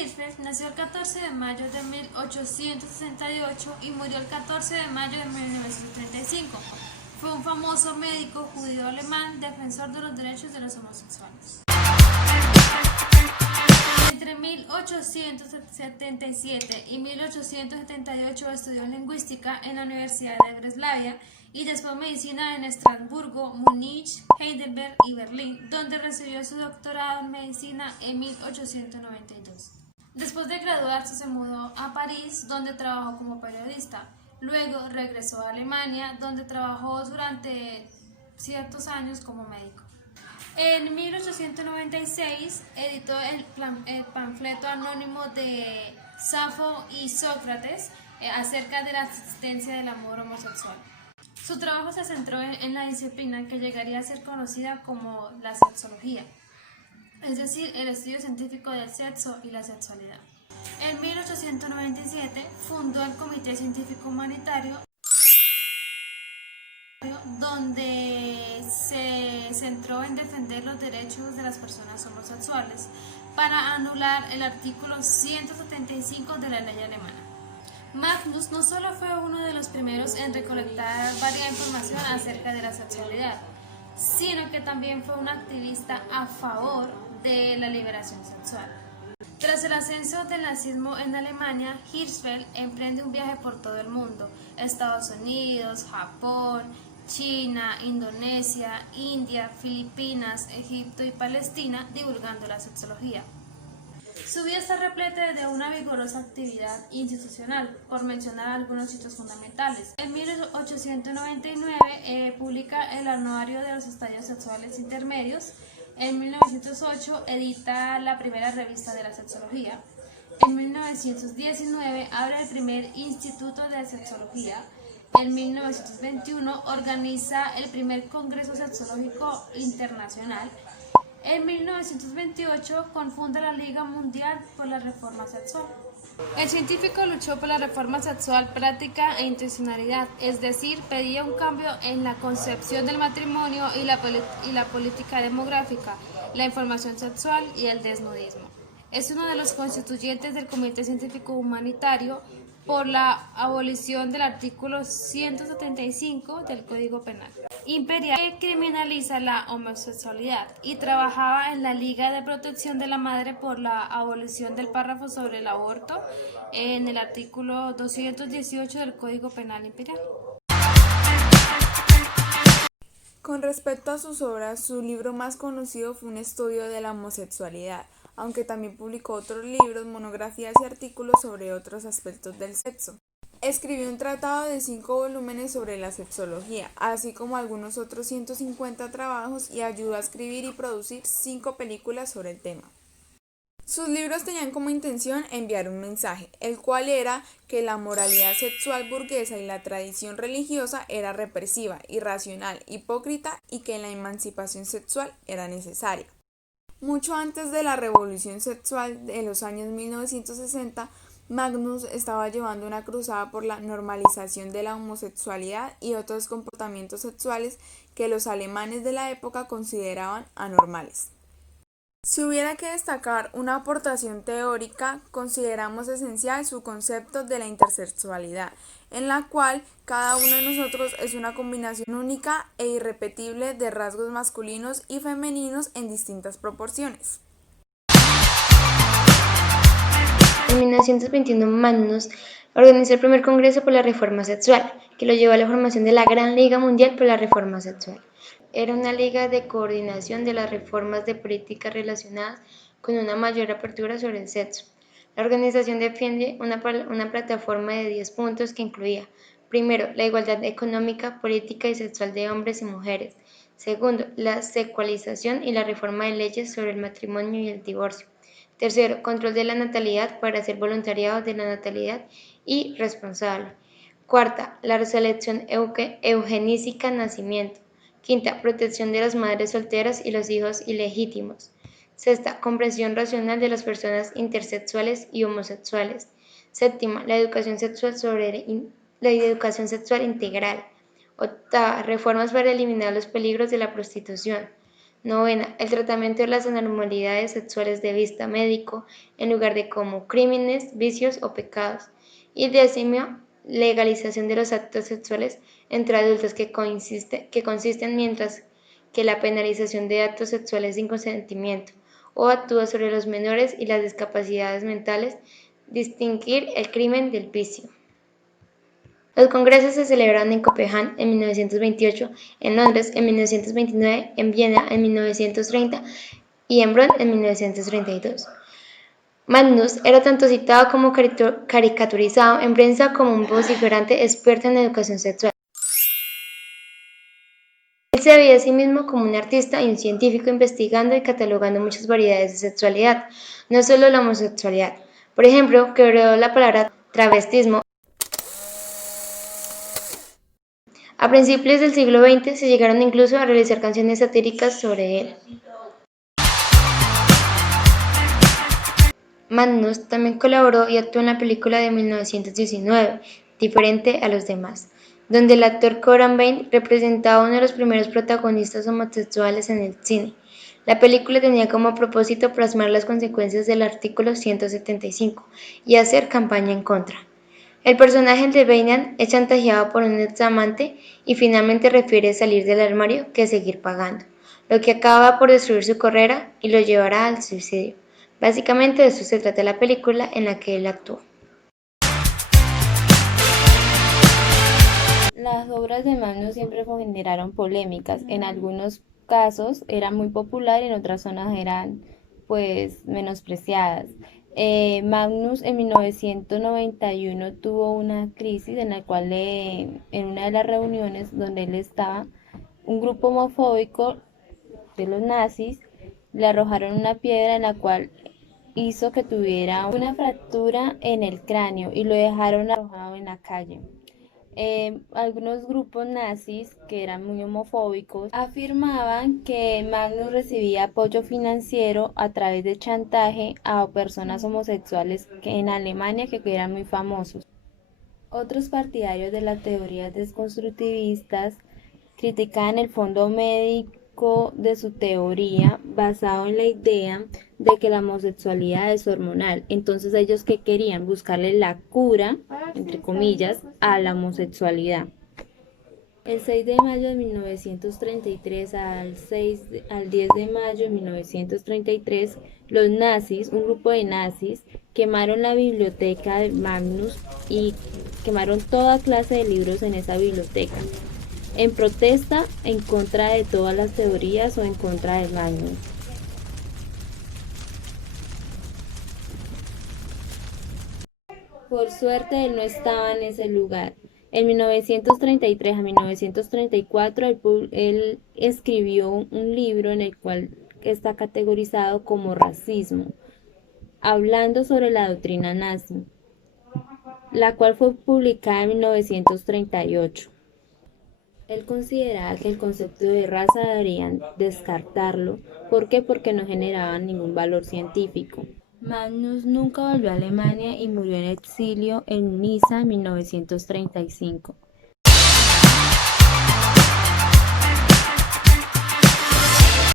Hirschfeld nació el 14 de mayo de 1868 y murió el 14 de mayo de 1935. Fue un famoso médico judío alemán defensor de los derechos de los homosexuales. Entre 1877 y 1878 estudió lingüística en la Universidad de Breslavia y después medicina en Estrasburgo, Múnich, Heidelberg y Berlín, donde recibió su doctorado en medicina en 1892. Después de graduarse se mudó a París, donde trabajó como periodista. Luego regresó a Alemania, donde trabajó durante ciertos años como médico. En 1896 editó el panfleto anónimo de Safo y Sócrates acerca de la existencia del amor homosexual. Su trabajo se centró en la disciplina que llegaría a ser conocida como la sexología, es decir, el estudio científico del sexo y la sexualidad. En 1897 fundó el Comité Científico Humanitario, donde se centró en defender los derechos de las personas homosexuales para anular el artículo 175 de la ley alemana. Magnus no solo fue uno de los primeros en recolectar variada información acerca de la sexualidad, sino que también fue un activista a favor de la liberación sexual. Tras el ascenso del nazismo en Alemania, Hirschfeld emprende un viaje por todo el mundo: Estados Unidos, Japón, China, Indonesia, India, Filipinas, Egipto y Palestina, divulgando la sexología. Su vida está repleta de una vigorosa actividad institucional, por mencionar algunos hitos fundamentales. En 1899 publica el Anuario de los Estadios Sexuales Intermedios. En 1908 edita la primera revista de la sexología. En 1919 abre el primer Instituto de Sexología. En 1921 organiza el primer Congreso Sexológico Internacional. En 1928 confunda la Liga Mundial por la Reforma Sexual. El científico luchó por la reforma sexual práctica e intencionalidad, es decir, pedía un cambio en la concepción del matrimonio y la política demográfica, la información sexual y el desnudismo. Es uno de los constituyentes del Comité Científico Humanitario por la abolición del artículo 175 del Código Penal Imperial, que criminaliza la homosexualidad, y trabajaba en la Liga de Protección de la Madre por la abolición del párrafo sobre el aborto en el artículo 218 del Código Penal Imperial. Con respecto a sus obras, su libro más conocido fue un estudio de la homosexualidad, aunque también publicó otros libros, monografías y artículos sobre otros aspectos del sexo. Escribió un tratado de 5 volúmenes sobre la sexología, así como algunos otros 150 trabajos, y ayudó a escribir y producir 5 películas sobre el tema. Sus libros tenían como intención enviar un mensaje, el cual era que la moralidad sexual burguesa y la tradición religiosa era represiva, irracional, hipócrita, y que la emancipación sexual era necesaria. Mucho antes de la revolución sexual de los años 1960, Magnus estaba llevando una cruzada por la normalización de la homosexualidad y otros comportamientos sexuales que los alemanes de la época consideraban anormales. Si hubiera que destacar una aportación teórica, consideramos esencial su concepto de la intersexualidad, en la cual cada uno de nosotros es una combinación única e irrepetible de rasgos masculinos y femeninos en distintas proporciones. En 1921, Magnus organizó el primer Congreso por la Reforma Sexual, que lo llevó a la formación de la Gran Liga Mundial por la Reforma Sexual. Era una liga de coordinación de las reformas de políticas relacionadas con una mayor apertura sobre el sexo. La organización defiende una plataforma de 10 puntos que incluía: primero, la igualdad económica, política y sexual de hombres y mujeres; segundo, la sexualización y la reforma de leyes sobre el matrimonio y el divorcio; tercero, control de la natalidad para hacer voluntariado de la natalidad y responsable; cuarta, la selección eugenésica nacimiento; quinta, protección de las madres solteras y los hijos ilegítimos; sexta, comprensión racional de las personas intersexuales y homosexuales; séptima, la educación sexual integral; octava, reformas para eliminar los peligros de la prostitución; Novena, el tratamiento de las anormalidades sexuales de vista médico en lugar de como crímenes, vicios o pecados. Y décimo, legalización de los actos sexuales entre adultos que consisten mientras que la penalización de actos sexuales sin consentimiento o actúa sobre los menores y las discapacidades mentales, distinguir el crimen del vicio. Los congresos se celebraron en Copenhague en 1928, en Londres en 1929, en Viena en 1930 y en Bonn en 1932. Magnus era tanto citado como caricaturizado en prensa como un vociferante experto en educación sexual. Él se veía a sí mismo como un artista y un científico investigando y catalogando muchas variedades de sexualidad, no solo la homosexualidad. Por ejemplo, creó la palabra travestismo. A principios del siglo XX se llegaron incluso a realizar canciones satíricas sobre él. Magnus también colaboró y actuó en la película de 1919, Diferente a los demás, donde el actor Coran Bain representaba a uno de los primeros protagonistas homosexuales en el cine. La película tenía como propósito plasmar las consecuencias del artículo 175 y hacer campaña en contra. El personaje de Bain es chantajeado por un examante y finalmente prefiere salir del armario que seguir pagando, lo que acaba por destruir su carrera y lo llevará al suicidio. Básicamente de eso se trata la película en la que él actuó. Las obras de Magnus siempre generaron polémicas. En algunos casos era muy popular, en otras zonas eran pues menospreciadas. Magnus en 1991 tuvo una crisis en la cual en una de las reuniones donde él estaba, un grupo homofóbico de los nazis le arrojaron una piedra en la cual hizo que tuviera una fractura en el cráneo y lo dejaron arrojado en la calle. Algunos grupos nazis que eran muy homofóbicos afirmaban que Magnus recibía apoyo financiero a través de chantaje a personas homosexuales que en Alemania que eran muy famosos. Otros partidarios de las teorías desconstructivistas criticaban el fondo médico de su teoría basado en la idea de que la homosexualidad es hormonal. Entonces ellos que querían buscarle la cura, entre comillas, a la homosexualidad. El 6 de mayo de 1933 al 10 de mayo de 1933, los nazis, un grupo de nazis, quemaron la biblioteca de Magnus y quemaron toda clase de libros en esa biblioteca, en protesta en contra de todas las teorías o en contra de Magnus. Por suerte él no estaba en ese lugar. En 1933 a 1934 él escribió un libro en el cual está categorizado como racismo, hablando sobre la doctrina nazi, la cual fue publicada en 1938. Él consideraba que el concepto de raza deberían descartarlo. ¿Por qué? Porque no generaba ningún valor científico. Magnus nunca volvió a Alemania y murió en exilio en Niza en 1935.